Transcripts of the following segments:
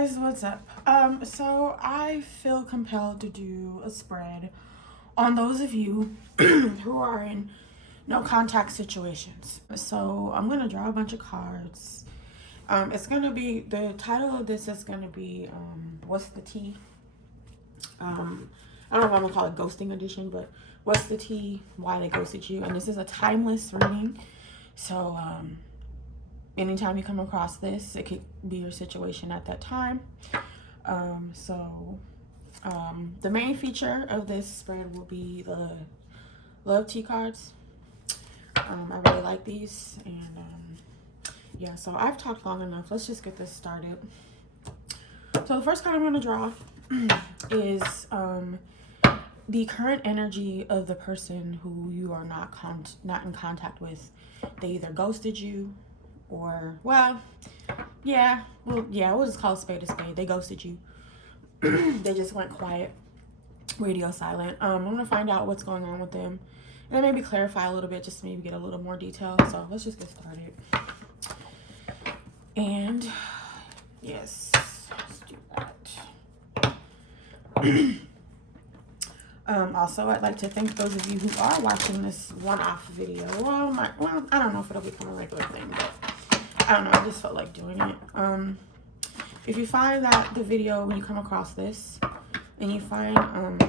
guys, what's up? So I feel compelled to do a spread on those of you who are in no contact situations. So I'm gonna draw a bunch of cards. It's gonna be, the title of this is gonna be what's the tea? I don't know if I'm gonna call it ghosting edition, but what's the tea? Why they ghosted you? And this is a timeless reading. So anytime you come across this, it could be your situation at that time. The main feature of this spread will be the love tea cards. I really like these, and yeah, so I've talked long enough. Let's just get this started. So the first card I'm going to draw is the current energy of the person who you are not in contact with. They either ghosted you, or we'll just call a spade a spade. They ghosted you. They just went quiet, radio silent. I'm gonna find out what's going on with them, and then maybe clarify a little bit, just to maybe get a little more detail. So let's just get started. And yes, let's do that. Also, I'd like to thank those of you who are watching this one-off video. Well, I don't know if it'll become a regular thing, but I don't know, I just felt like doing it. If you find that the video, when you come across this, and you find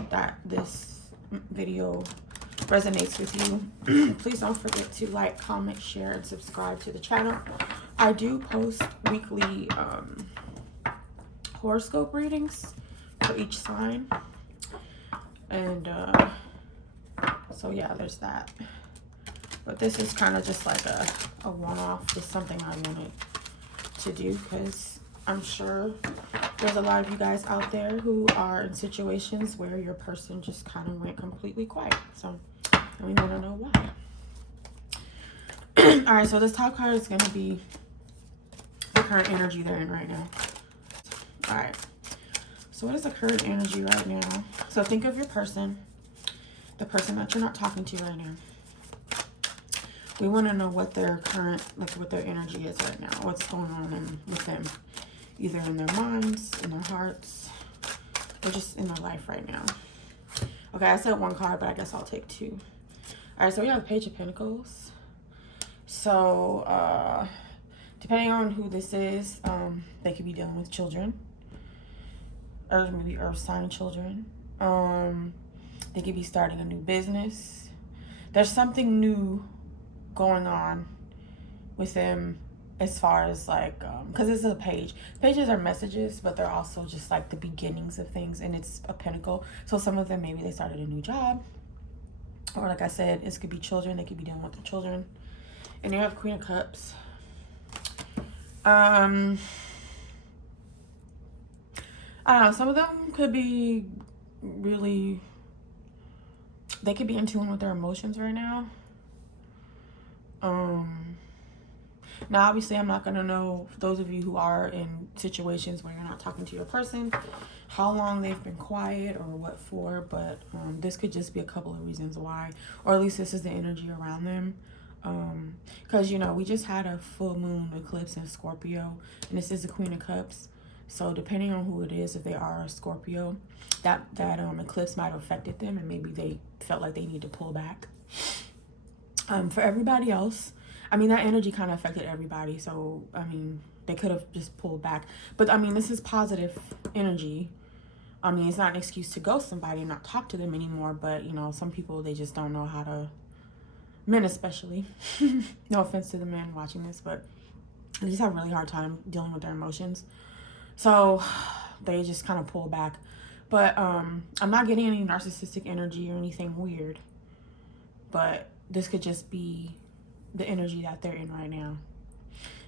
that this video resonates with you, please don't forget to like, comment, share, and subscribe to the channel. I do post weekly horoscope readings for each sign. And so yeah, there's that. But this is kind of just like a one-off, just something I wanted to do, because I'm sure there's a lot of you guys out there who are in situations where your person just kind of went completely quiet. So, and we want to know why. All right, so this top card is going to be the current energy they're in right now. All right. So what is the current energy right now? So think of your person, the person that you're not talking to right now. We want to know what their current, what their energy is right now. What's going on with them, either in their minds, in their hearts, or just in their life right now. Okay, I said one card, but I guess I'll take two. All right, so we have the Page of Pentacles. So depending on who this is, they could be dealing with children, or maybe earth sign children. They could be starting a new business. There's something new going on with them, as far as because it's a page. Pages are messages, but they're also just like the beginnings of things, and it's a pentacle. So some of them, maybe they started a new job, or like I said, it could be children. They could be dealing with their children. And you have Queen of Cups. I don't know, some of them could be really, they could be in tune with their emotions right now. Now obviously I'm not gonna know, for those of you who are in situations where you're not talking to your person, how long they've been quiet or what for, but this could just be a couple of reasons why, or at least this is the energy around them. Because you know, we just had a full moon eclipse in Scorpio, and this is the Queen of Cups. So depending on who it is, if they are a Scorpio, that eclipse might have affected them, and maybe they felt like they need to pull back. For everybody else, I mean, that energy kind of affected everybody. So, I mean, they could have just pulled back. But, I mean, this is positive energy. I mean, it's not an excuse to ghost somebody and not talk to them anymore. But, you know, some people, they just don't know how to, men especially. No offense to the men watching this, but they just have a really hard time dealing with their emotions. So they just kind of pull back. But I'm not getting any narcissistic energy or anything weird. But this could just be the energy that they're in right now.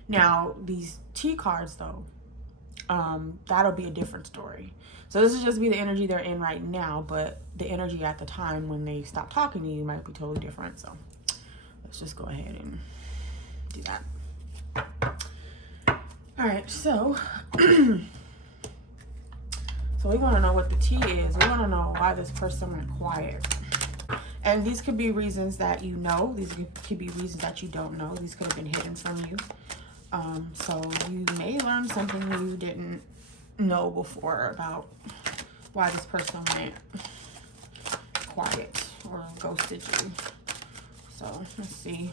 Now, these T cards, though, that'll be a different story. So this is just be the energy they're in right now, but the energy at the time when they stop talking to you might be totally different. So let's just go ahead and do that. All right, so so we want to know what the T is. We want to know why this person went quiet. And these could be reasons that you know. These could be reasons that you don't know. These could have been hidden from you. So you may learn something you didn't know before about why this person went quiet or ghosted you. So let's see.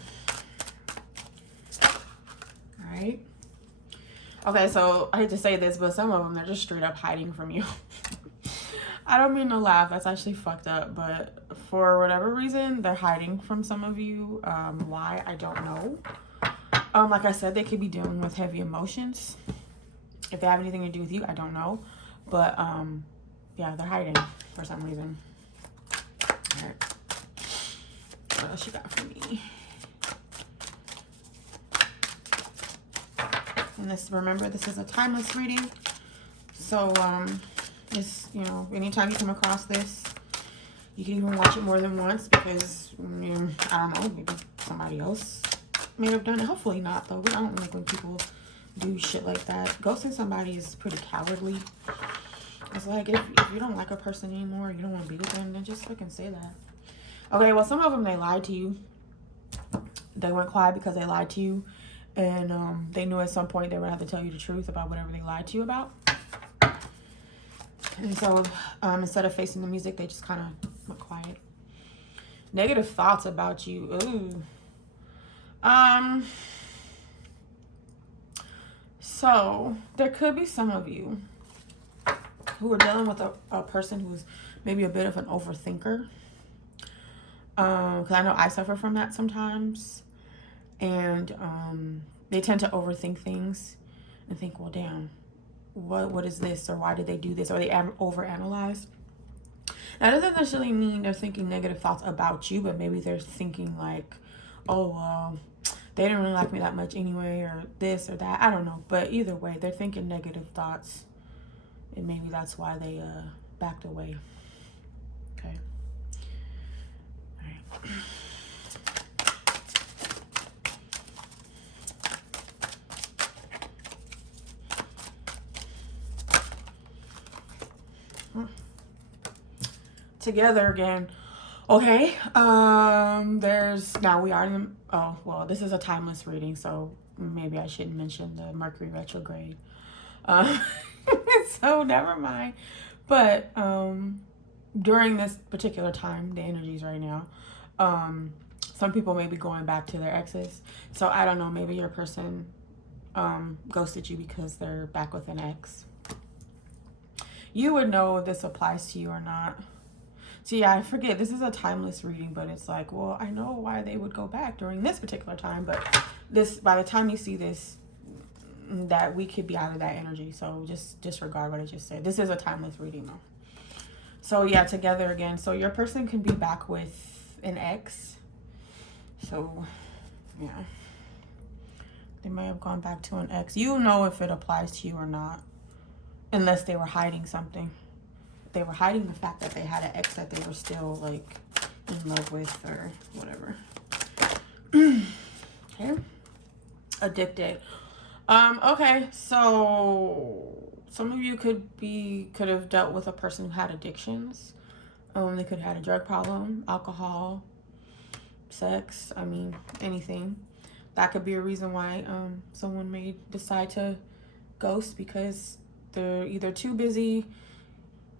All right. Okay, so I hate to say this, but some of them, they're just straight up hiding from you. I don't mean to laugh. That's actually fucked up. But for whatever reason, they're hiding from some of you. Why? I don't know. Like I said, they could be dealing with heavy emotions. If they have anything to do with you, I don't know. But, yeah, they're hiding for some reason. All right. What else you got for me? And this, remember, this is a timeless reading. So, this, you know, anytime you come across this, you can even watch it more than once because, you know, I don't know, maybe somebody else may have done it. Hopefully not, though. I don't like when people do shit like that. Ghosting somebody is pretty cowardly. It's like, if you don't like a person anymore, you don't want to be with them, then just fucking say that. Okay, well, some of them, they lied to you. They went quiet because they lied to you. And they knew at some point they would have to tell you the truth about whatever they lied to you about. And so instead of facing the music, they just kind of went quiet. Negative thoughts about you. Ooh. So there could be some of you who are dealing with a person who's maybe a bit of an overthinker. Because I know I suffer from that sometimes. And they tend to overthink things and think, well, damn, what is this? Or why did they do this? Or they overanalyze. That doesn't necessarily mean they're thinking negative thoughts about you, but maybe they're thinking like, oh, well, they didn't really like me that much anyway, or this or that. I don't know. But either way, they're thinking negative thoughts. And maybe that's why they backed away. Okay. All right. Together again. Okay. There's, now we are in the, oh, well, this is a timeless reading, so maybe I shouldn't mention the Mercury retrograde. So never mind. But during this particular time, the energies right now, some people may be going back to their exes. So I don't know, maybe your person ghosted you because they're back with an ex. You would know if this applies to you or not. So yeah, I forget, this is a timeless reading, but it's like, well, I know why they would go back during this particular time, but this, by the time you see this, that we could be out of that energy. So just disregard what I just said. This is a timeless reading though. So yeah, together again. So your person can be back with an ex. So yeah, they may have gone back to an ex. You know if it applies to you or not, unless they were hiding something. They were hiding the fact that they had an ex that they were still like in love with or whatever. Okay. Addicted. Okay, so some of you could have dealt with a person who had addictions. They could have had a drug problem, alcohol, sex, I mean, anything. That could be a reason why someone may decide to ghost, because they're either too busy,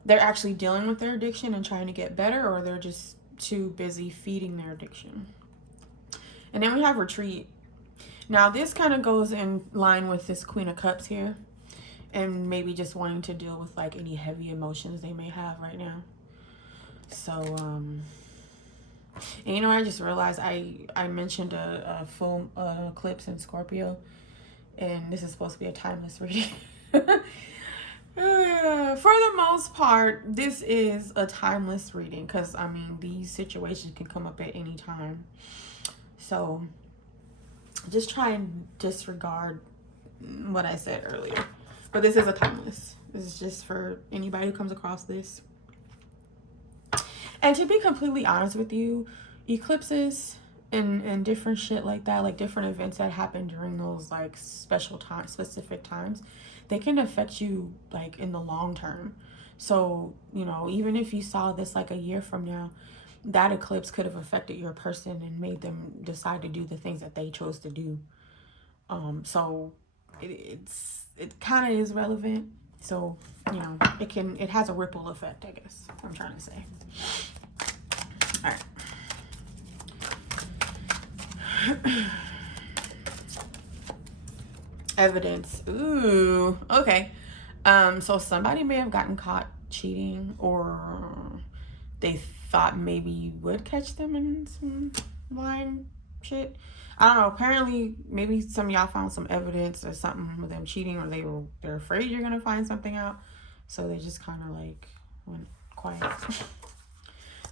they're actually dealing with their addiction and trying to get better, or they're just too busy feeding their addiction. And then we have retreat. Now this kind of goes in line with this Queen of Cups here, and maybe just wanting to deal with like any heavy emotions they may have right now. So and you know, I just realized I mentioned a full eclipse in Scorpio, and this is supposed to be a timeless reading. For the most part, this is a timeless reading, because I mean, these situations can come up at any time. So just try and disregard what I said earlier. But this is a timeless. This is just for anybody who comes across this. And to be completely honest with you, eclipses and different shit like that, like different events that happen during those like specific times, they can affect you like in the long term. So, you know, even if you saw this like a year from now, that eclipse could have affected your person and made them decide to do the things that they chose to do. So it kind of is relevant. So, you know, it has a ripple effect, I guess, I'm trying to say. All right. Evidence. Ooh, okay. So somebody may have gotten caught cheating, or they thought maybe you would catch them in some lying shit. I don't know. Apparently, maybe some of y'all found some evidence or something with them cheating, or they're afraid you're gonna find something out, so they just kind of like went quiet.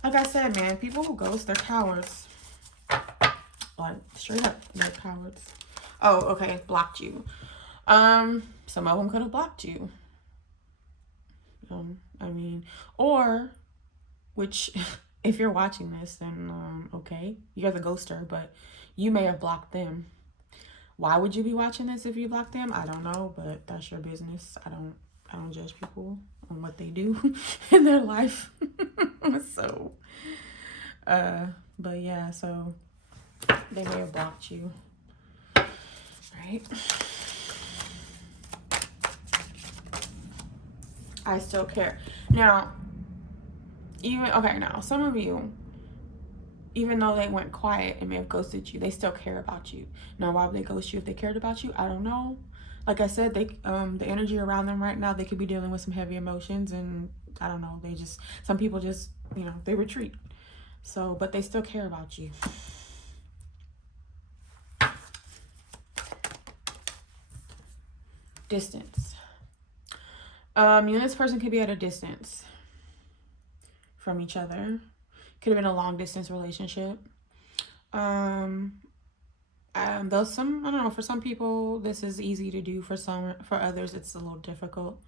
Like I said, man, people who ghost, they're cowards. Like straight up, they're cowards. Oh, okay, blocked you. Some of them could have blocked you. I mean, or, which, if you're watching this, then, okay, you're the ghoster, but you may have blocked them. Why would you be watching this if you blocked them? I don't know, but that's your business. I don't judge people on what they do in their life. So, but yeah, so they may have blocked you. Right? I still care. Now, now some of you, even though they went quiet and may have ghosted you, they still care about you. Now, why would they ghost you if they cared about you? I don't know. Like I said, the energy around them right now, they could be dealing with some heavy emotions, and I don't know. Some people just, they retreat. So, but they still care about you. Distance. You and this person could be at a distance from each other. Could have been a long distance relationship. I don't know, for some people this is easy to do. For others it's a little difficult.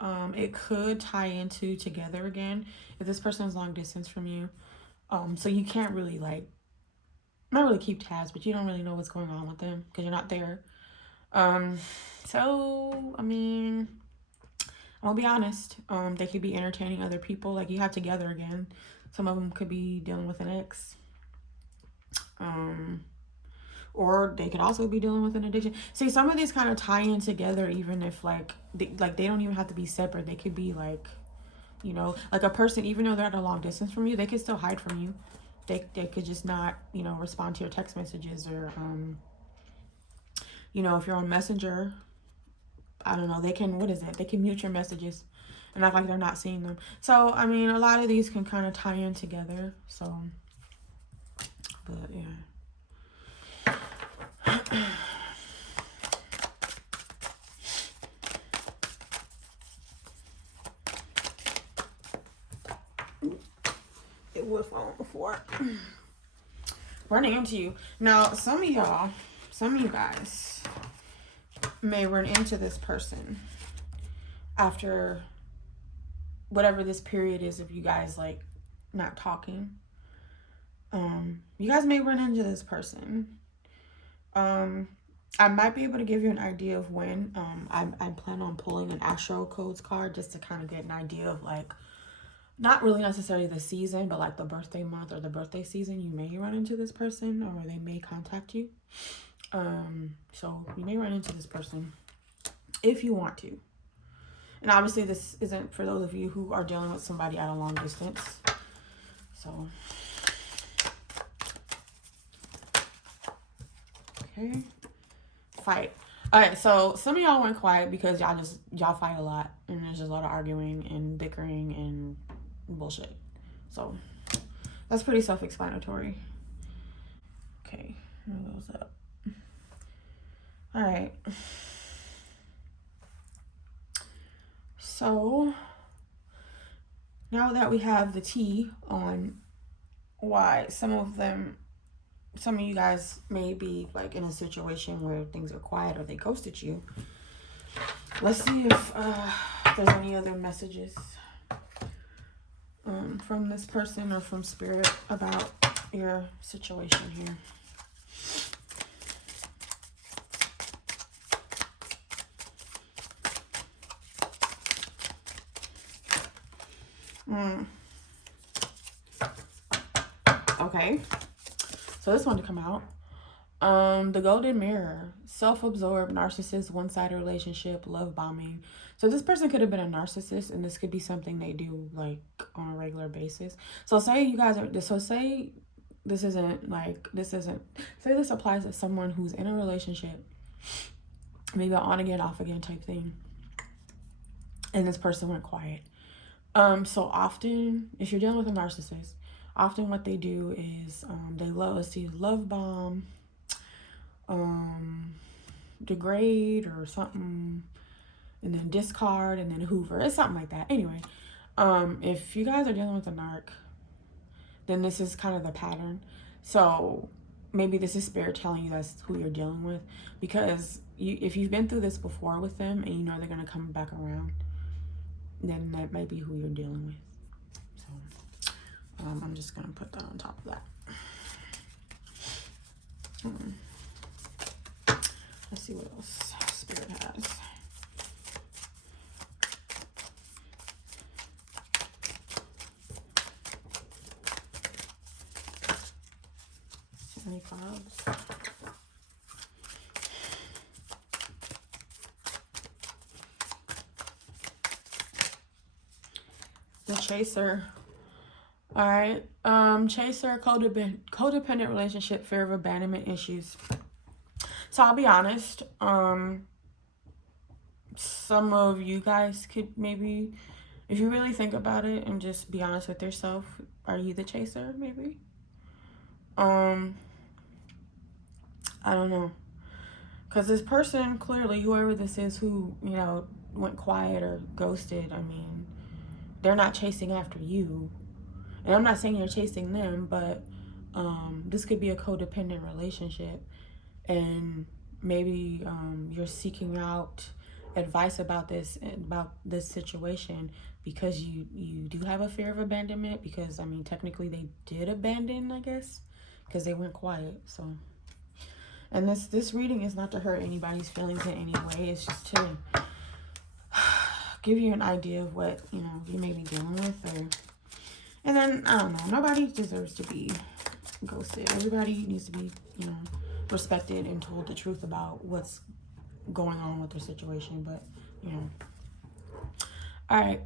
It could tie into together again if this person is long distance from you. So you can't really not really keep tabs, but you don't really know what's going on with them because you're not there. So I mean, I'll be honest. They could be entertaining other people. Like, you have together again. Some of them could be dealing with an ex. Or they could also be dealing with an addiction. See, some of these kind of tie in together, even if they don't even have to be separate. They could be like a person, even though they're at a long distance from you, they could still hide from you. They could just not, respond to your text messages, or, if you're on Messenger, I don't know, they can mute your messages and act like they're not seeing them. So, I mean, a lot of these can kind of tie in together. So, but yeah. It was falling before. Running into you. Now, some of you guys may run into this person after whatever this period is of you guys not talking. You guys may run into this person. I might be able to give you an idea of when. I plan on pulling an Astro Codes card just to kind of get an idea of not really necessarily the season, but the birthday month or the birthday season. You may run into this person, or they may contact you. So you may run into this person if you want to. And obviously this isn't for those of you who are dealing with somebody at a long distance. So, okay. Fight. All right, so some of y'all went quiet because y'all fight a lot, and there's just a lot of arguing and bickering and bullshit. So that's pretty self-explanatory. Okay, here goes up. All right. So now that we have the tea on why some of you guys may be in a situation where things are quiet or they ghosted you, let's see if there's any other messages from this person or from spirit about your situation here. Okay, so this one to come out. The golden mirror, self-absorbed, narcissist, one-sided relationship, love bombing. So this person could have been a narcissist, and this could be something they do like on a regular basis. So say you guys are, so say this isn't like, this isn't, say this applies to someone who's in a relationship, maybe an on again, off again type thing, and this person went quiet. So often, if you're dealing with a narcissist, often what they do is they love bomb, degrade or something, and then discard, and then hoover. It's something like that. Anyway, if you guys are dealing with a narc, then this is kind of the pattern. So maybe this is spirit telling you that's who you're dealing with, because if you've been through this before with them and you know they're going to come back around, then that might be who you're dealing with. So I'm just going to put that on top of that. Let's see what else spirit has. Any cards? The chaser. All right. Chaser, codependent relationship, fear of abandonment issues. So I'll be honest. Some of you guys could maybe, if you really think about it and just be honest with yourself, are you the chaser? Maybe. I don't know. Because this person, clearly, whoever this is who, you know, went quiet or ghosted, I mean, they're not chasing after you. And I'm not saying you're chasing them, but this could be a codependent relationship. And maybe you're seeking out advice about this situation because you do have a fear of abandonment, because, I mean, technically they did abandon, I guess, because they went quiet. So, and this reading is not to hurt anybody's feelings in any way. It's just to give you an idea of what, you know, you may be dealing with. Or, and then, I don't know, nobody deserves to be ghosted. Everybody needs to be, you know, respected and told the truth about what's going on with their situation. But, you know. All right,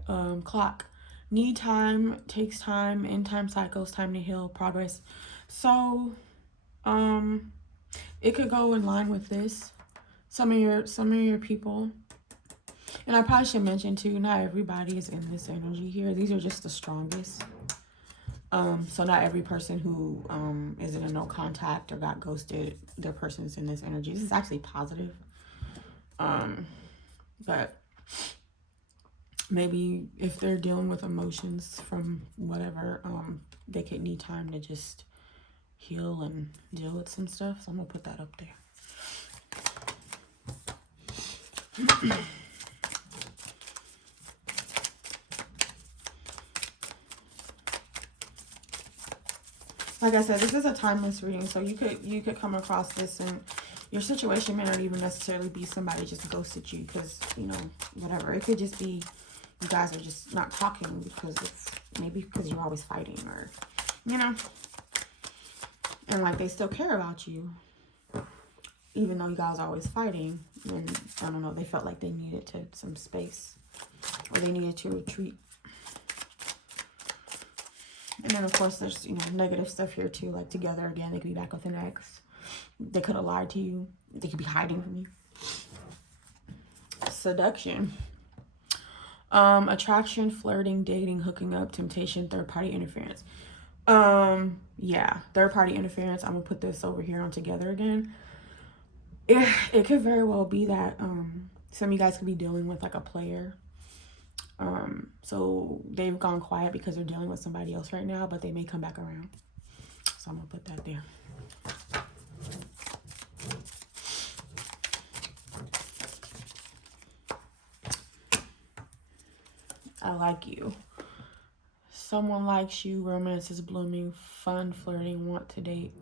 clock. Need time, takes time, end time cycles, time to heal, progress. So, it could go in line with this. Some of your people, and I probably should mention too, not everybody is in this energy here. These are just the strongest. So not every person who is in a no contact or got ghosted, their person is in this energy. This is actually positive. But maybe if they're dealing with emotions from whatever, they could need time to just heal and deal with some stuff. So I'm gonna put that up there. Like I said, this is a timeless reading, so you could come across this, and your situation may not even necessarily be somebody just ghosted you because, you know, whatever. It could just be you guys are just not talking because it's maybe because you're always fighting, or, you know, and like they still care about you even though you guys are always fighting. And I don't know, they felt like they needed some space, or they needed to retreat. And then, of course, there's, you know, negative stuff here, too. Like, together again, they could be back with an ex. They could have lied to you. They could be hiding from you. Seduction. Attraction, flirting, dating, hooking up, temptation, third-party interference. Yeah, third-party interference. I'm going to put this over here on together again. It could very well be that some of you guys could be dealing with, like, a player. So they've gone quiet because they're dealing with somebody else right now, but they may come back around. So I'm gonna put that there. I like you. Someone likes you. Romance is blooming. Fun, flirting, want to date.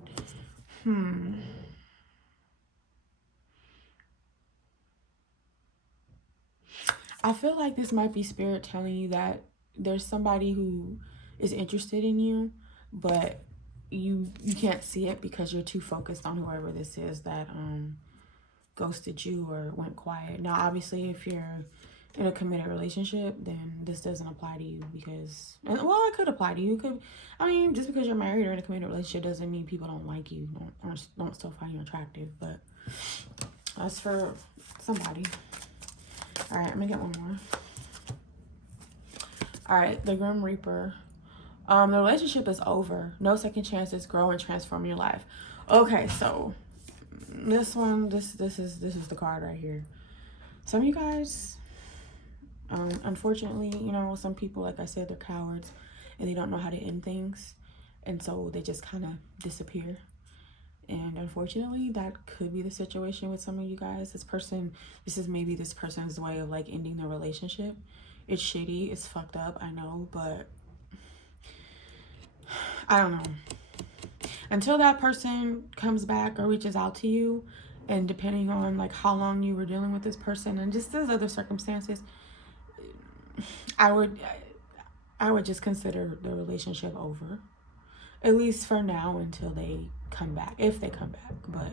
I feel like this might be spirit telling you that there's somebody who is interested in you, but you can't see it because you're too focused on whoever this is that ghosted you or went quiet. Now, obviously, if you're in a committed relationship, then this doesn't apply to you because, well, it could apply to you. I mean, just because you're married or in a committed relationship doesn't mean people don't like you, don't still find you attractive. But that's for somebody. All right, I'm gonna get one more. All right, the Grim Reaper. The relationship is over. No second chances. Grow and transform your life. Okay, so this one, this is the card right here. Some of you guys, unfortunately, you know, some people, like I said, they're cowards and they don't know how to end things, and so they just kind of disappear. And unfortunately, that could be the situation with some of you guys. This is maybe this person's way of like ending the relationship. It's shitty, it's fucked up, I know, but I don't know. Until that person comes back or reaches out to you, and depending on like how long you were dealing with this person and just those other circumstances, I would just consider the relationship over, at least for now, until they come back, if they come back. But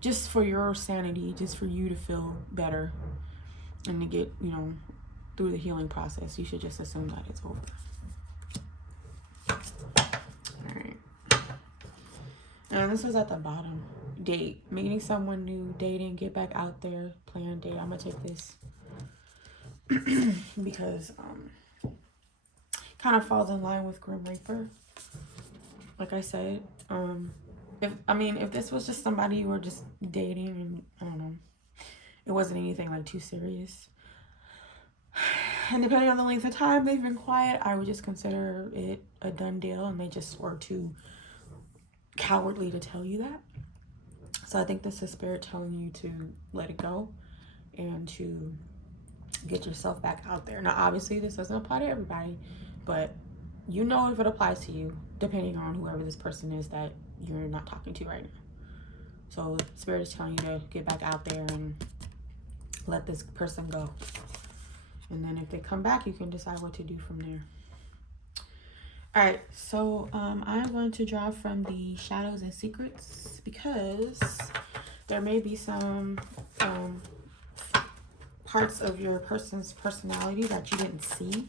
just for your sanity, just for you to feel better and to get, you know, through the healing process, you should just assume that it's over. All right. And this was at the bottom. Date. Meeting someone new, dating, get back out there, plan date. I'm gonna take this because kind of falls in line with Grim Reaper. Like I said, if this was just somebody you were just dating and I don't know, it wasn't anything like too serious, and depending on the length of time they've been quiet, I would just consider it a done deal, and they just were too cowardly to tell you that. So I think this is spirit telling you to let it go and to get yourself back out there. Now, obviously, this doesn't apply to everybody, but you know if it applies to you, depending on whoever this person is that you're not talking to right now. So spirit is telling you to get back out there and let this person go. And then if they come back, you can decide what to do from there. All right, so I'm going to draw from the Shadows and Secrets because there may be some parts of your person's personality that you didn't see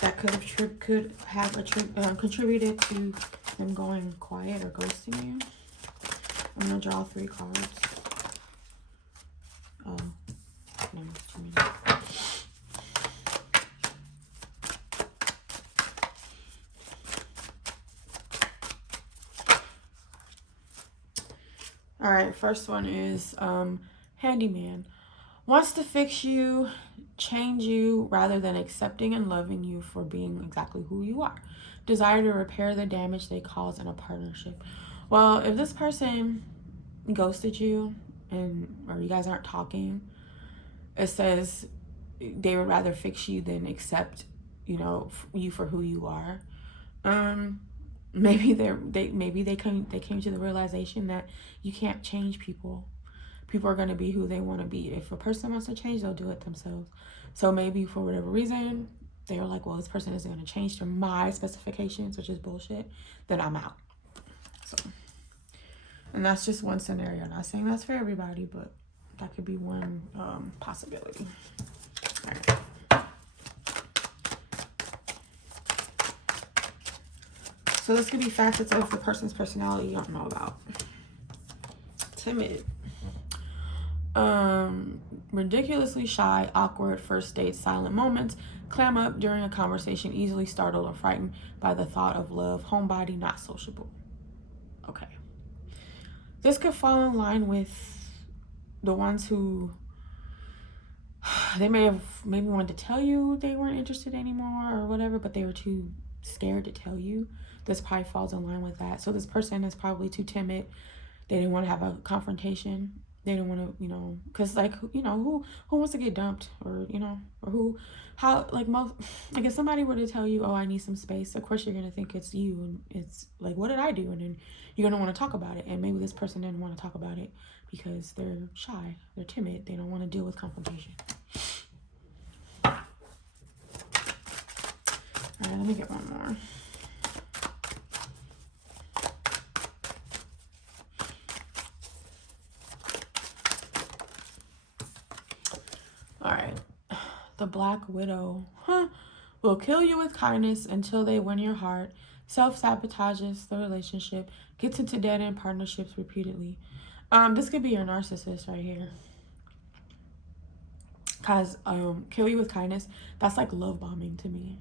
that could have contributed to them going quiet or ghosting you. I'm gonna draw 3 cards. Oh, no, it's too many. All right, first one is Handyman. Wants to fix you, change you, rather than accepting and loving you for being exactly who you are. Desire to repair the damage they cause in a partnership. Well, if this person ghosted you or you guys aren't talking, it says they would rather fix you than accept, you know, you for who you are. Maybe they came to the realization that you can't change people. People are going to be who they want to be. If a person wants to change, they'll do it themselves. So maybe for whatever reason, they're like, well, this person isn't going to change to my specifications, which is bullshit, then I'm out. So, and that's just one scenario. Not saying that's for everybody, but that could be one possibility. All right. So this could be facets of the person's personality you don't know about. Timid. Ridiculously shy, awkward, first date, silent moments, clam up during a conversation, easily startled or frightened by the thought of love, homebody, not sociable. Okay. This could fall in line with the ones who they may have maybe wanted to tell you they weren't interested anymore or whatever, but they were too scared to tell you. This probably falls in line with that. So this person is probably too timid. They didn't want to have a confrontation. They didn't want to, you know, because like, you know, who wants to get dumped, or, you know, or like if somebody were to tell you, oh, I need some space, of course you're going to think it's you, and it's like, what did I do? And then you're going to want to talk about it. And maybe this person didn't want to talk about it because they're shy, they're timid, they don't want to deal with confrontation. All right, let me get one more. The Black Widow. Huh. Will kill you with kindness until they win your heart. Self-sabotages the relationship. Gets into dead-end partnerships repeatedly. This could be your narcissist right here. Cause kill you with kindness. That's like love bombing to me.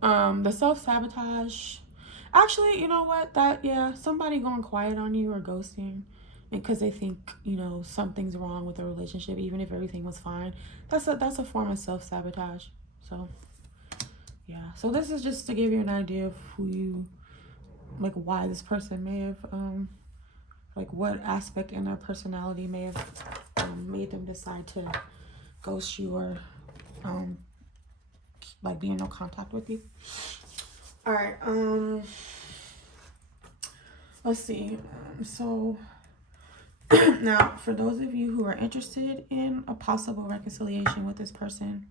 The self-sabotage. Actually, you know what? Somebody going quiet on you or ghosting because they think, you know, something's wrong with the relationship, even if everything was fine. That's a form of self-sabotage. So yeah. So this is just to give you an idea of who you, like, why this person may have like what aspect in their personality may have made them decide to ghost you or like be in no contact with you. All right, let's see. So now for those of you who are interested in a possible reconciliation with this person,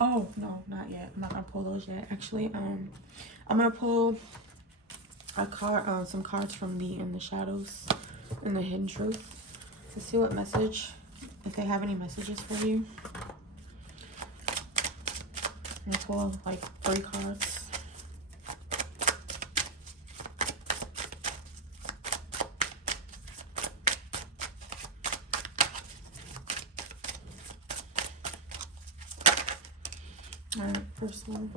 oh no, not yet, I'm not gonna pull those yet. Actually, I'm gonna pull a card, some cards from the In the Shadows and the Hidden Truth to see what message, if they have any messages for you. I'm gonna pull like 3 cards. All right, first one.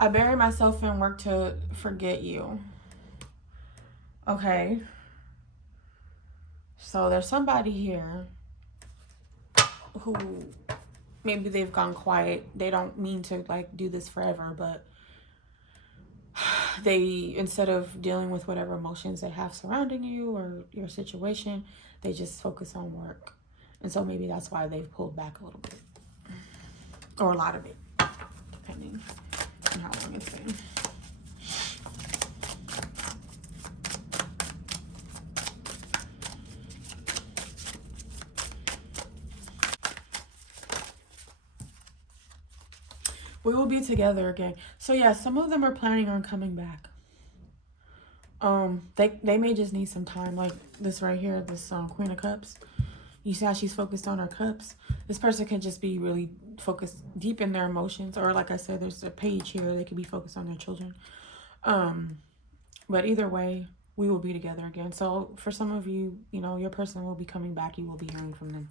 I bury myself in work to forget you. Okay. So there's somebody here who maybe they've gone quiet. They don't mean to like do this forever, but they, instead of dealing with whatever emotions they have surrounding you or your situation, they just focus on work. And so maybe that's why they've pulled back a little bit. Or a lot of it, depending on how long it's been. We will be together again. So yeah, some of them are planning on coming back. They may just need some time, like this right here, this Queen of Cups. You see how she's focused on her cups? This person can just be really focused deep in their emotions, or like I said, there's a page here, they could be focused on their children. But either way, we will be together again. So for some of you, you know, your person will be coming back. You will be hearing from them.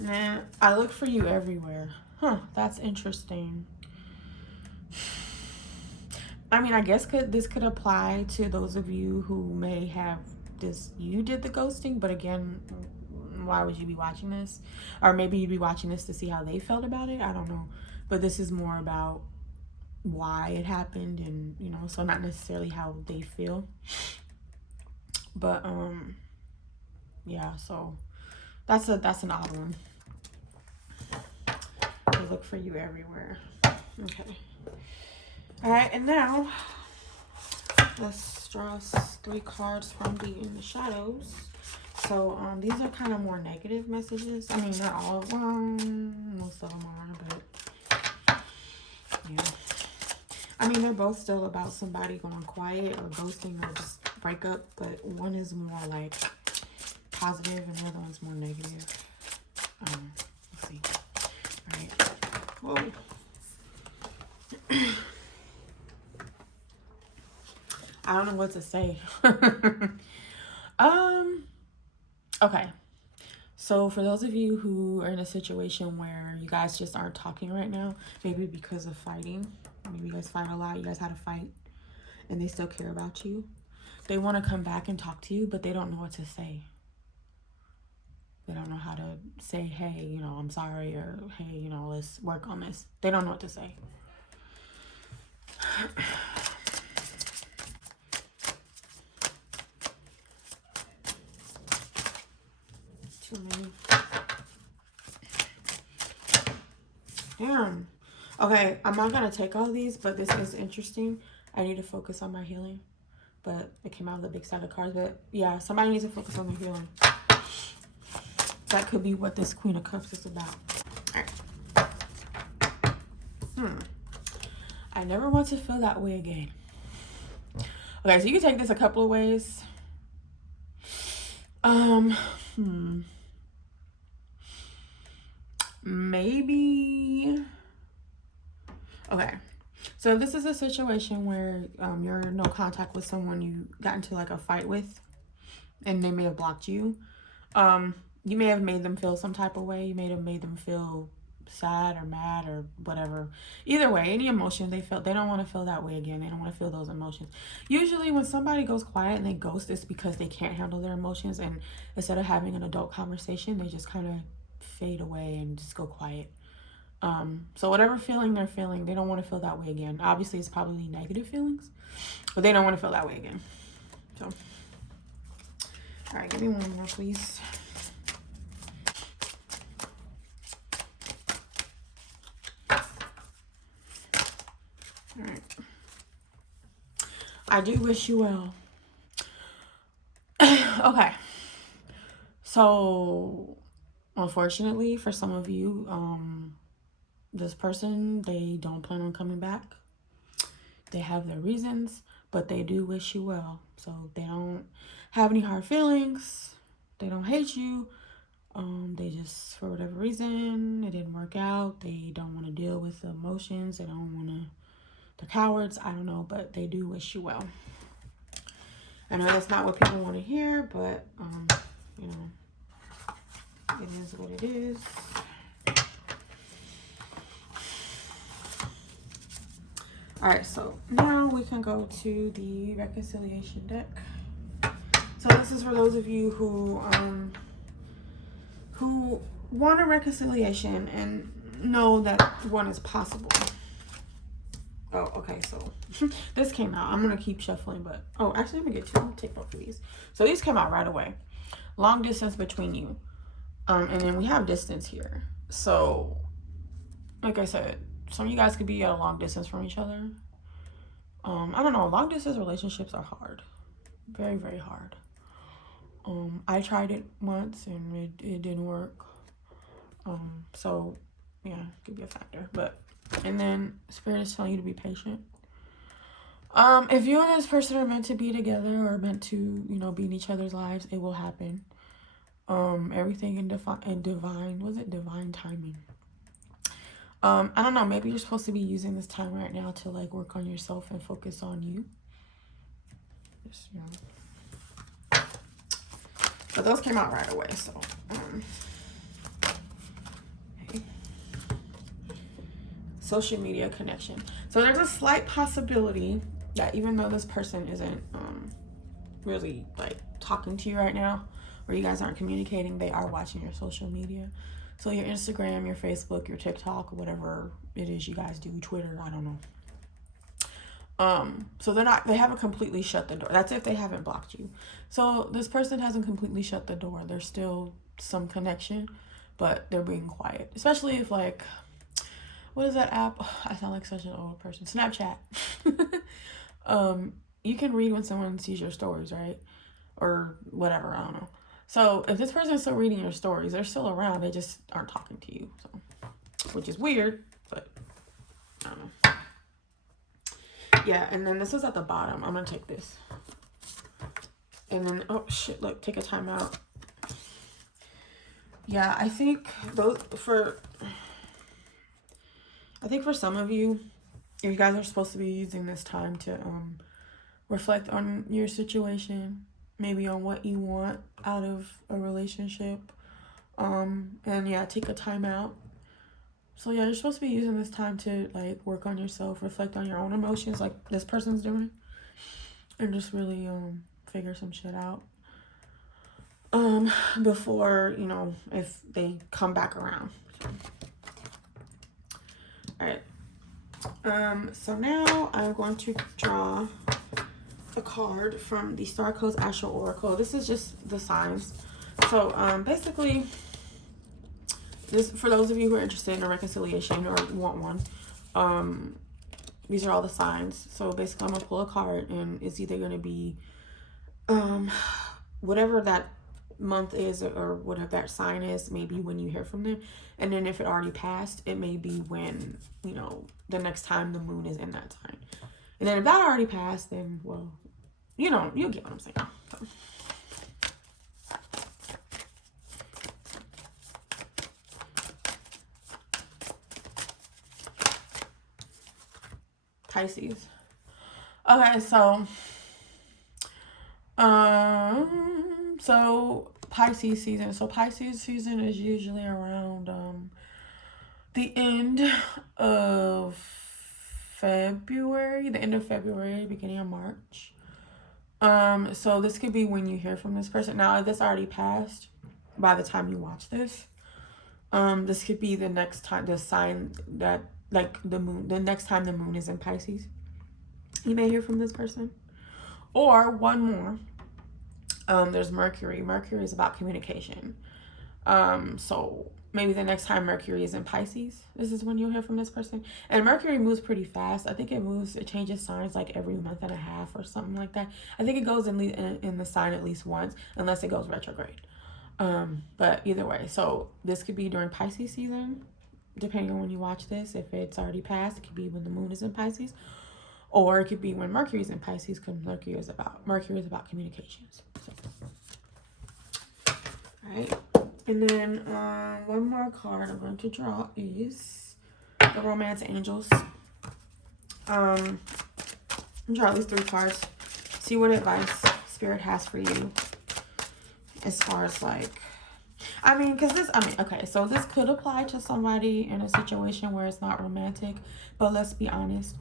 Nah, I look for you everywhere. Huh, that's interesting. I mean, I guess this could apply to those of you who may have this, you did the ghosting, but again, why would you be watching this? Or maybe you'd be watching this to see how they felt about it. I don't know. But this is more about why it happened, and, you know, so not necessarily how they feel. But, yeah, so that's an odd one. I look for you everywhere. Okay. All right, and now let's draw 3 cards from the In the Shadows. So these are kind of more negative messages. I mean, not all of them. Most of them are, but yeah. I mean, they're both still about somebody going quiet or ghosting or just break up, but one is more like positive and the other one's more negative. Let's see. All right. Whoa. I don't know what to say. Okay. So for those of you who are in a situation where you guys just aren't talking right now, maybe because of fighting, maybe you guys fight a lot, you guys had a fight, and they still care about you. They want to come back and talk to you, but they don't know what to say. They don't know how to say, hey, you know, I'm sorry, or hey, you know, let's work on this. They don't know what to say. Too many. Damn. Okay, I'm not going to take all these, but this is interesting. I need to focus on my healing. But it came out of the big stack of cards. But yeah, somebody needs to focus on their healing. That could be what this Queen of Cups is about. All right. I never want to feel that way again. Okay, so you can take this a couple of ways. Um, maybe. Okay, so this is a situation where you're in no contact with someone you got into like a fight with, and they may have blocked you. You may have made them feel some type of way. You may have made them feel sad or mad or whatever. Either way, any emotion they felt, they don't want to feel that way again. They don't want to feel those emotions. Usually when somebody goes quiet and they ghost, it's because they can't handle their emotions, and instead of having an adult conversation, they just kind of fade away and just go quiet. So whatever feeling they're feeling, they don't want to feel that way again. Obviously it's probably negative feelings, but they don't want to feel that way again. So all right, give me one more, please. All right. I do wish you well. Okay. So, unfortunately, for some of you, this person, they don't plan on coming back. They have their reasons, but they do wish you well. So, they don't have any hard feelings. They don't hate you. They just, for whatever reason, it didn't work out. They don't want to deal with the emotions. They don't want to, they're cowards. I don't know, but they do wish you well. I know that's not what people want to hear, but, you know, it is what it is. All right, so now we can go to the reconciliation deck. So this is for those of you who want a reconciliation and know that one is possible. Oh, okay, so this came out. I'm going to keep shuffling, but... Oh, actually, let me get two. I'll take both of these. So these came out right away. Long distance between you. And then we have distance here. So, like I said, some of you guys could be at a long distance from each other. I don't know. Long distance relationships are hard. Very, very hard. I tried it once, and it didn't work. So, yeah, could be a factor. But... And then Spirit is telling you to be patient. If you and this person are meant to be together or meant to, you know, be in each other's lives, it will happen. Everything in divine, was it divine timing? I don't know, maybe you're supposed to be using this time right now to like work on yourself and focus on you. Just, you know. But those came out right away, so okay. Social media connection. So there's a slight possibility that even though this person isn't really like talking to you right now, or you guys aren't communicating, they are watching your social media. So your Instagram, your Facebook, your TikTok, whatever it is you guys do, Twitter, I don't know. So they haven't completely shut the door. That's if they haven't blocked you. So this person hasn't completely shut the door. There's still some connection, but they're being quiet. Especially if like, what is that app? Oh, I sound like such an old person. Snapchat. You can read when someone sees your stories, right? Or whatever, I don't know. So if this person is still reading your stories, they're still around. They just aren't talking to you. So, which is weird, but I don't know. Yeah, and then this is at the bottom. I'm going to take this. And then, oh shit, look, take a time out. Yeah, I think for some of you, you guys are supposed to be using this time to reflect on your situation, maybe on what you want out of a relationship, and yeah, take a time out. So yeah, you're supposed to be using this time to like work on yourself, reflect on your own emotions, like this person's doing, and just really figure some shit out before, you know, if they come back around. All right. So now I'm going to draw a card from the Star Codes Astral Oracle. This is just the signs. So basically, this, for those of you who are interested in a reconciliation or want one, these are all the signs. So basically, I'm gonna pull a card, and it's either gonna be whatever that month is or whatever that sign is, maybe when you hear from them. And then if it already passed, it may be when, the next time the moon is in that sign. And then if that already passed, then, well, you'll get what I'm saying. So. Pisces. Okay, so Pisces season. So Pisces season is usually around the end of February, beginning of March. So this could be when you hear from this person. Now, if this already passed by the time you watch this, this could be the next time, the sign that, like, the moon, the next time the moon is in Pisces, you may hear from this person. Or one more, there's Mercury. Mercury is about communication. So maybe the next time Mercury is in Pisces, this is when you'll hear from this person. And Mercury moves pretty fast. I think it changes signs like every month and a half or something like that. I think it goes in the sign at least once, unless it goes retrograde. But either way, so this could be during Pisces season, depending on when you watch this. If it's already passed, it could be when the moon is in Pisces, or it could be when Mercury is in Pisces, because Mercury is about communications. So, all right. And then one more card I'm going to draw is the Romance Angels. Draw at least 3 cards. See what advice Spirit has for you as far as, like, okay, so this could apply to somebody in a situation where it's not romantic, but let's be honest,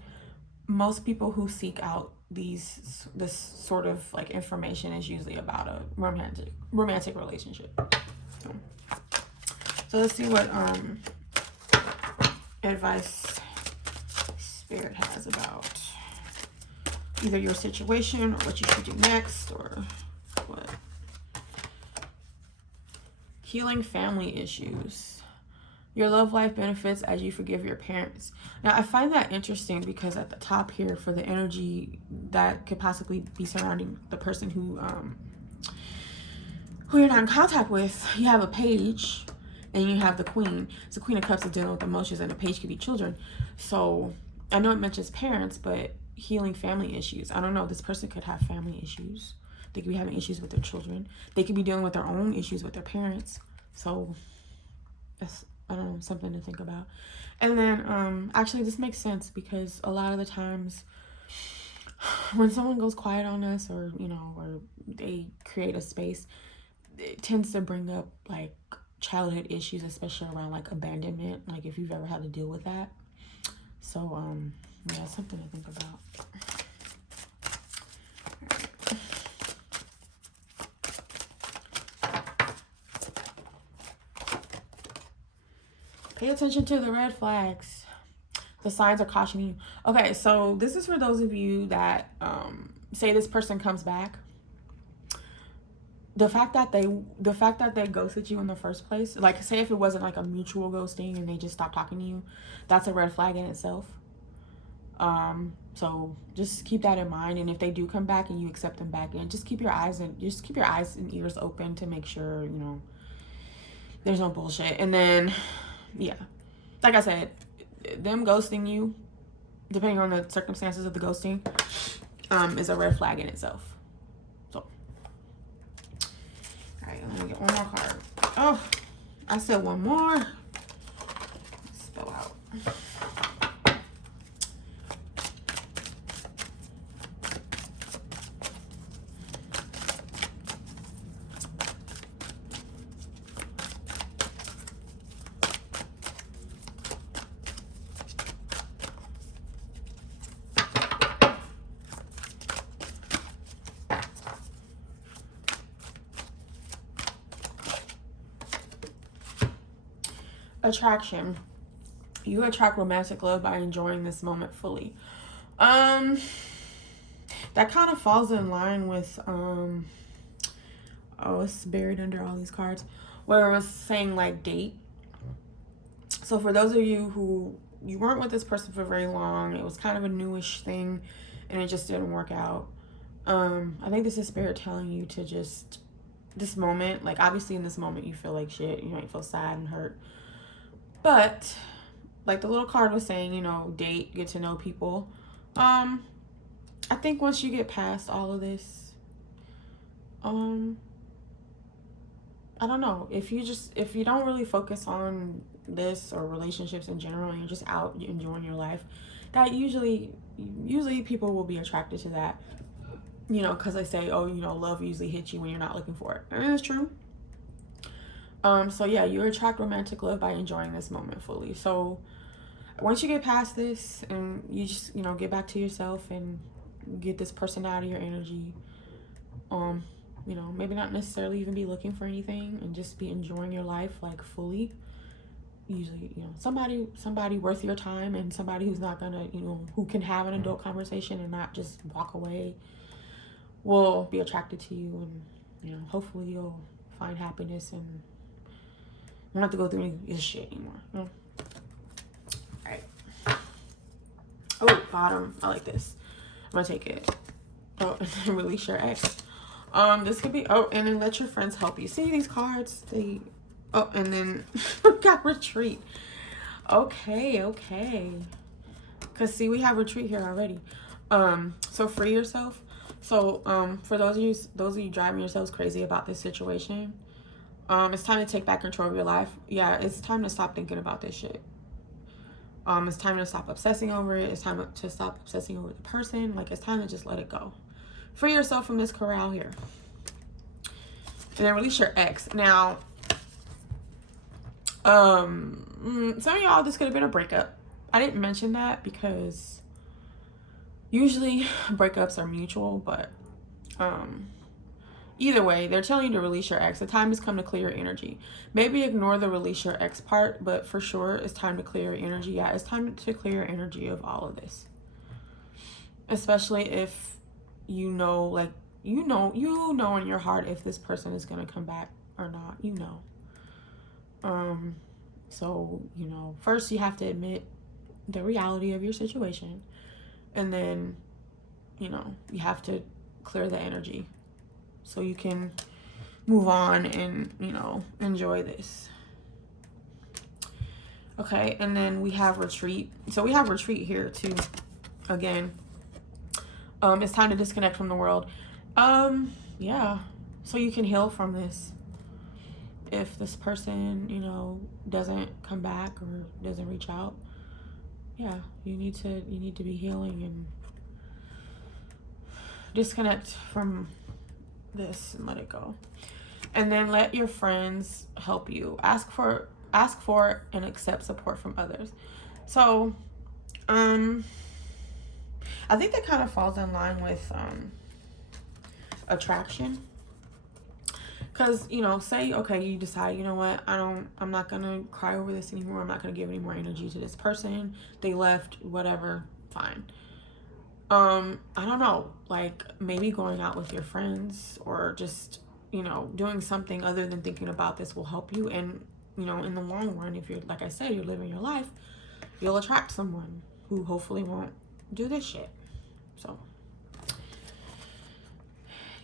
most people who seek out this sort of like information is usually about a romantic relationship. So let's see what advice Spirit has about either your situation or what you should do next, or what. Healing family issues. Your love life benefits as you forgive your parents. Now, I find that interesting because at the top here, for the energy that could possibly be surrounding the person who you're not in contact with, you have a page and you have the queen. So Queen of Cups is dealing with emotions, and the page could be children. So I know it mentions parents, but healing family issues. I don't know. This person could have family issues. They could be having issues with their children. They could be dealing with their own issues with their parents. So that's, I don't know, something to think about. And then actually this makes sense, because a lot of the times when someone goes quiet on us, or or they create a space, it tends to bring up like childhood issues, especially around like abandonment, like if you've ever had to deal with that. So yeah, something to think about. Pay attention to the red flags. The signs are cautioning you. Okay, so this is for those of you that say this person comes back. The fact that they ghosted you in the first place, like say if it wasn't like a mutual ghosting and they just stopped talking to you, that's a red flag in itself. So just keep that in mind. And if they do come back and you accept them back in, just keep your eyes and ears open to make sure there's no bullshit. And then yeah, like I said, them ghosting you, depending on the circumstances of the ghosting, is a red flag in itself. So, all right, let me get one more card. Oh, I said one more. Spell out. Attraction. You attract romantic love by enjoying this moment fully. That kind of falls in line with it's buried under all these cards, where it was saying like date. So for those of you who you weren't with this person for very long, it was kind of a newish thing and it just didn't work out. I think this is Spirit telling you to just, this moment, like obviously in this moment you feel like shit, you might feel sad and hurt. But like the little card was saying, date, get to know people. I think once you get past all of this, I don't know, if you don't really focus on this or relationships in general and you're just out enjoying your life, that usually people will be attracted to that, you know, because they say, oh, you know, love usually hits you when you're not looking for it, and it's true. So yeah, you attract romantic love by enjoying this moment fully. So once you get past this and you just, you know, get back to yourself and get this person out of your energy, you know, maybe not necessarily even be looking for anything and just be enjoying your life like fully. Usually, you know, somebody worth your time and somebody who's not gonna, you know, who can have an adult conversation and not just walk away, will be attracted to you, and, you know, hopefully you'll find happiness and won't have to go through any of this shit anymore. You know? All right. Oh, bottom. I like this. I'm gonna take it. Oh, and then release your ex. This could be, oh, and then let your friends help you. See these cards? They, oh, and then got retreat. Okay. Cause see, we have retreat here already. So free yourself. So, for those of you driving yourselves crazy about this situation, it's time to take back control of your life. Yeah, it's time to stop thinking about this shit. It's time to stop obsessing over it. It's time to stop obsessing over the person. Like, it's time to just let it go. Free yourself from this corral here. And then release your ex. Now, some of y'all, this could have been a breakup. I didn't mention that because usually breakups are mutual, but either way, they're telling you to release your ex. The time has come to clear your energy. Maybe ignore the release your ex part, but for sure, it's time to clear your energy. Yeah, it's time to clear your energy of all of this. Especially if you know, like, you know in your heart if this person is going to come back or not, you know. So, you know, first you have to admit the reality of your situation, and then, you know, you have to clear the energy so you can move on and, you know, enjoy this. Okay, and then we have retreat. So we have retreat here too. Again, it's time to disconnect from the world. Yeah, so you can heal from this. If this person, you know, doesn't come back or doesn't reach out, yeah, you need to be healing and disconnect from this and let it go. And then let your friends help you. Ask for and accept support from others. So, I think that kind of falls in line with attraction. Because, you know, say, okay, you decide, you know what, I'm not going to cry over this anymore. I'm not going to give any more energy to this person. They left, whatever, fine. I don't know, like maybe going out with your friends or just, you know, doing something other than thinking about this will help you. And, you know, in the long run, if you're, like I said, you're living your life, you'll attract someone who hopefully won't do this shit. So,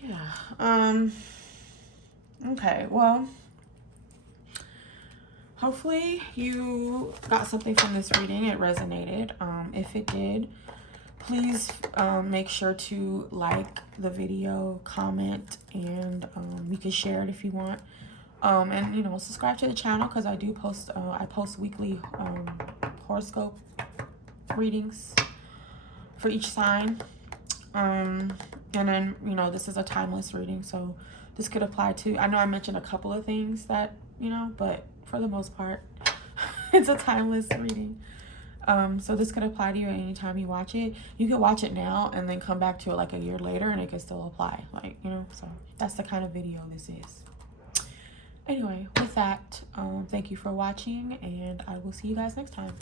yeah. Okay, well, hopefully you got something from this reading. It resonated. If it did, please make sure to like the video, comment, and you can share it if you want. And, you know, subscribe to the channel because I do post, I post weekly horoscope readings for each sign. And then, you know, this is a timeless reading, so this could apply to, I know I mentioned a couple of things that, you know, but for the most part, it's a timeless reading. So this could apply to you anytime you watch it. You can watch it now and then come back to it like a year later and it can still apply. Like, you know, so that's the kind of video this is. Anyway, with that, thank you for watching and I will see you guys next time.